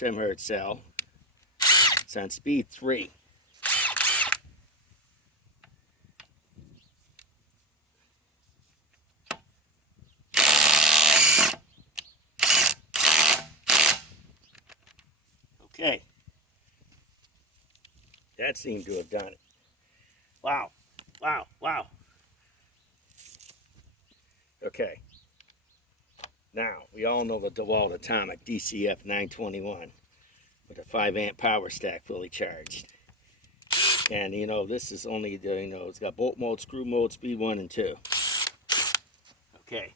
Hz cell. It's on speed 3. Okay. That seemed to have done it. Wow. Wow. Wow. Okay. Now, we all know the DEWALT Atomic DCF 921 with a 5 amp power stack fully charged. And you know, this is only the, it's got bolt mode, screw mode, speed 1 and 2. Okay.